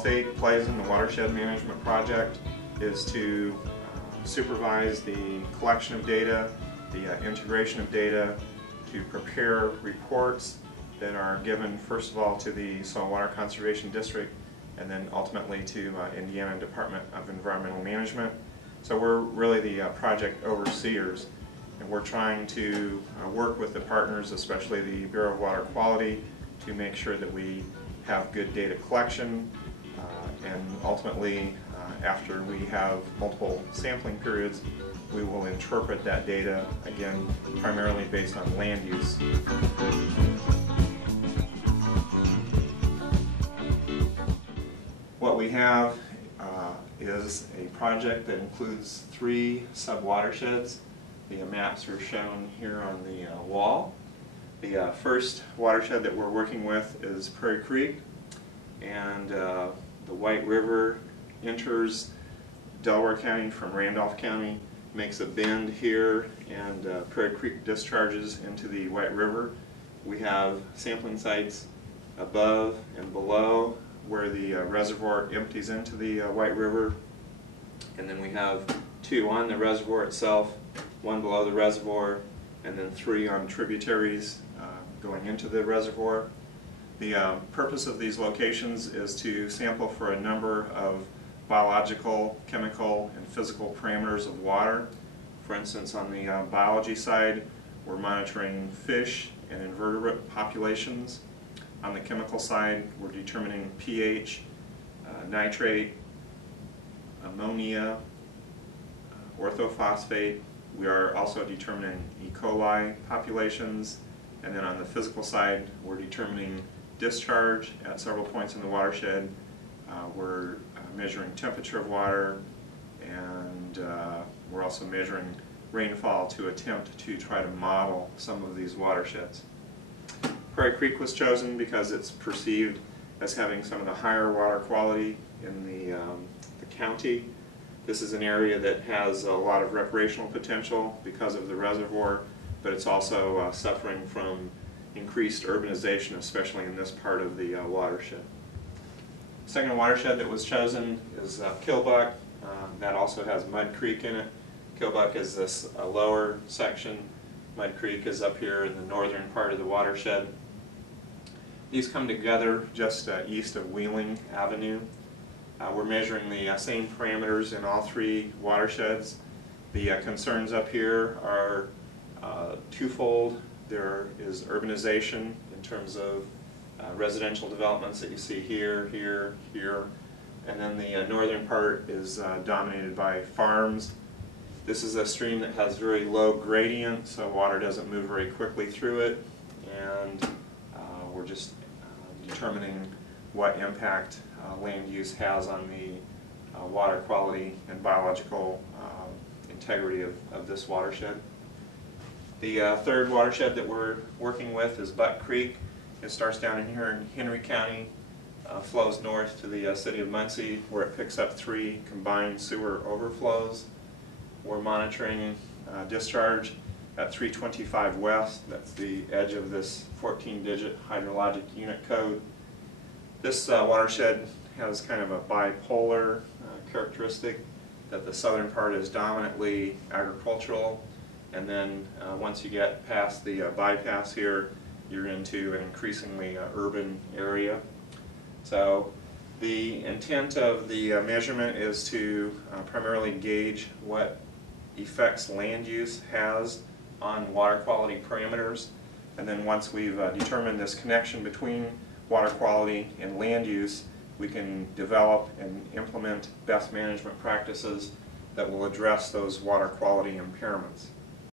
Allstate plays in the watershed management project is to supervise the collection of data, the integration of data, to prepare reports that are given first of all to the Soil Water Conservation District and then ultimately to Indiana Department of Environmental Management. So we're really the project overseers, and we're trying to work with the partners, especially the Bureau of Water Quality, to make sure that we have good data collection and ultimately after we have multiple sampling periods, we will interpret that data, again, primarily based on land use. What we have is a project that includes 3 sub-watersheds. The maps are shown here on the wall. The first watershed that we're working with is Prairie Creek, and the White River enters Delaware County from Randolph County, makes a bend here, and Prairie Creek discharges into the White River. We have sampling sites above and below where the reservoir empties into the White River, and then we have 2 on the reservoir itself, 1 below the reservoir, and then 3 on tributaries going into the reservoir. The purpose of these locations is to sample for a number of biological, chemical, and physical parameters of water. For instance, on the biology side, we're monitoring fish and invertebrate populations. On the chemical side, we're determining pH, nitrate, ammonia, orthophosphate. We are also determining E. coli populations. And then on the physical side, we're determining discharge at several points in the watershed. We're measuring temperature of water, and we're also measuring rainfall to attempt to try to model some of these watersheds. Prairie Creek was chosen because it's perceived as having some of the higher water quality in the county. This is an area that has a lot of recreational potential because of the reservoir, but it's also suffering from increased urbanization, especially in this part of the watershed. Second watershed that was chosen is Killbuck. That also has Mud Creek in it. Killbuck is this lower section. Mud Creek is up here in the northern part of the watershed. These come together just east of Wheeling Avenue. We're measuring the same parameters in all 3 watersheds. The concerns up here are twofold. There is urbanization in terms of residential developments that you see here, here, here, and then the northern part is dominated by farms. This is a stream that has very low gradient, so water doesn't move very quickly through it, and we're just determining what impact land use has on the water quality and biological integrity of this watershed. The third watershed that we're working with is Buck Creek. It starts down in here in Henry County, flows north to the city of Muncie, where it picks up 3 combined sewer overflows. We're monitoring discharge at 325 West. That's the edge of this 14-digit hydrologic unit code. This watershed has kind of a bipolar characteristic, that the southern part is dominantly agricultural, and then once you get past the bypass here, you're into an increasingly urban area. So the intent of the measurement is to primarily gauge what effects land use has on water quality parameters, and then once we've determined this connection between water quality and land use, we can develop and implement best management practices that will address those water quality impairments.